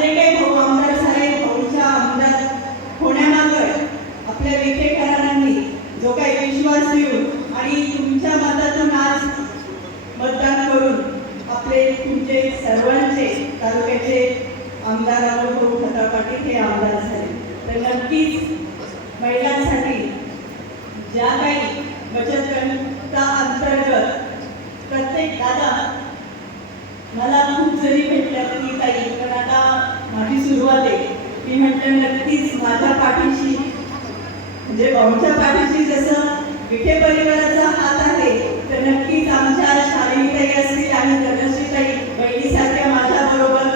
जे काही भाऊ आमदार झाले, भाऊच्या आमदार होण्यामागं आपल्या विखेकरांनी जो काही विश्वास देऊन आणि तुमच्या मतातून आज मतदान करून आपले तुमचे सर्वांचे तालुक्याचे आमदार भाऊ खताळ पाटील हे आमदार झाले. तर नक्कीच महिलांसाठी ज्या काही बचत गटा अंतर्गत प्रत्येक दादा मला खूप जरी भेटल्या की ताई, पण आता माझी सुरुवात आहे. मी म्हटलं नक्कीच माझ्या पाठीशी म्हणजे भाऊच्या पाठीशी जसं विखे परिवाराचा हात आहे, तर नक्कीच आमच्या शालिनीताई असतील आणि धनश्रीताई बहिणीसारख्या माझ्या बरोबर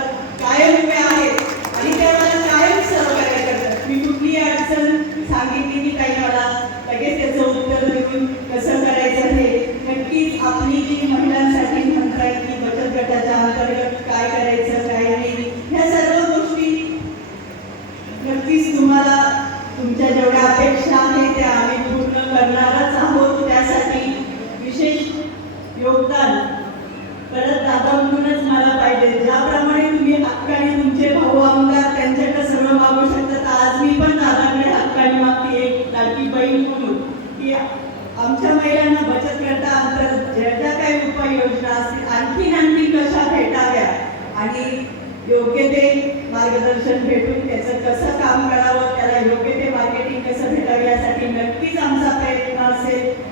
कायम उभ्या आहेत आणि त्या मला कायम सहकार्य करतात. मी कुठली अडचण सांगितली की काही मला लगेच त्याचं उत्तर देऊन कसं करायचं हे. नक्कीच आपली जी महिलांसाठी म्हणतात की बचत गटाच्या अंतर्गत काय करायचं काय नाही, ह्या सर्व गोष्टी नक्कीच तुम्हाला तुमच्या जेवढ्या अपेक्षा आहेत त्या आम्ही पूर्ण करणारच आहोत. त्यासाठी विशेष योगदान परत दादा म्हणूनच मला पाहिजे. ज्याप्रमाणे तुम्ही हक्काने तुमचे भाऊ आमदार त्यांच्याकडे सर्व मागू शकतात, आज मी पण दादाकडे हक्काने मागते एक लाडकी बहीण म्हणून की आमच्या महिलांना बचत गटा अंतर्गत ज्या ज्या काही उपाययोजना असतील आणखी कशा भेटाव्या आणि योग्य ते मार्गदर्शन भेटून त्याचं कसं काम करावं, त्याला योग्य